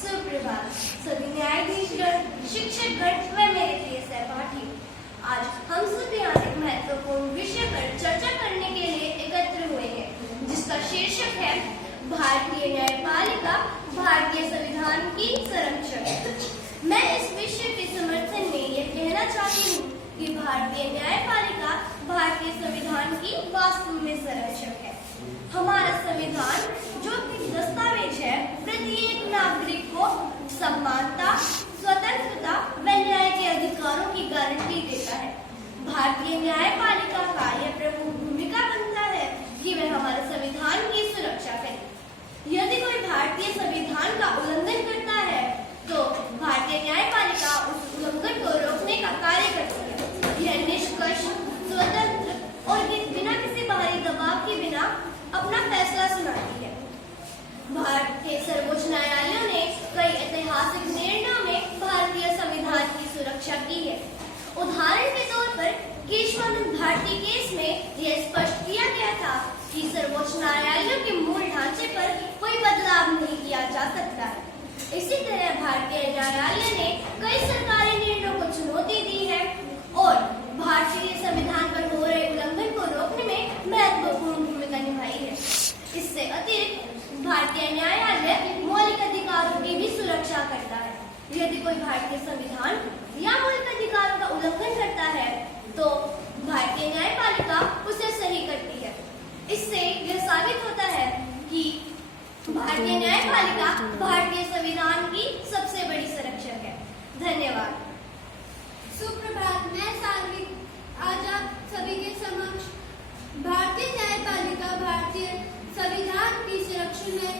सुप्रभात सभी न्यायाधीशगण, शिक्षकगण व मेरे प्रिय सहपाठी। आज हम सब यहाँ एक महत्वपूर्ण विषय पर चर्चा करने के लिए एकत्र हुए हैं, जिसका शीर्षक है भारतीय न्यायपालिका भारतीय संविधान की संरक्षक। मैं इस विषय के समर्थन में यह कहना चाहती हूँ कि भारतीय न्यायपालिका भारतीय संविधान की वास्तव में संरक्षक है। हमारा संविधान जो कि दस्तावेज है, प्रत्येक नागरिक को समानता, स्वतंत्रता व न्याय के अधिकारों की गारंटी देता है। भारतीय न्यायपालिका का यह प्रमुख भूमिका बनता है कि वह हमारे संविधान की सुरक्षा करे। यदि कोई भारतीय संविधान का उल्लंघन करता है, तो भारतीय न्यायपालिका उस उल्लंघन को रोकने का कार्य करती है। यह निष्पक्ष, स्वतंत्र और बिना किसी बाहरी दबाव के बिना अपना फैसला सुनाती है। भारतीय सर्वोच्च न्यायालयों ने कई ऐतिहासिक निर्णयों में भारतीय संविधान की सुरक्षा की है। उदाहरण के तौर पर केशवानंद भारती केस में यह स्पष्ट किया गया था कि सर्वोच्च न्यायालयों के मूल ढांचे पर कोई बदलाव नहीं किया जा सकता है। इसी तरह भारतीय न्यायालय ने कई सरकारी निर्णयों को चुनौती दी है और भारतीय संविधान पर हो रहे उल्लंघन को रोकने में महत्वपूर्ण भूमिका निभाई है। इससे अतिरिक्त भारतीय न्यायालय मौलिक अधिकारों की भी सुरक्षा करता है। यदि कोई भारतीय संविधान या मौलिक अधिकारों का उल्लंघन करता है, तो भारतीय न्यायपालिका उसे सही करती है। इससे यह साबित होता है कि भारतीय न्यायपालिका भारतीय संविधान की सबसे बड़ी संरक्षक है। धन्यवाद। सुप्रभात। मैं सान्वी आज आप सभी के समक्ष भारतीय न्यायपालिका भारतीय संविधान की सुरक्षा में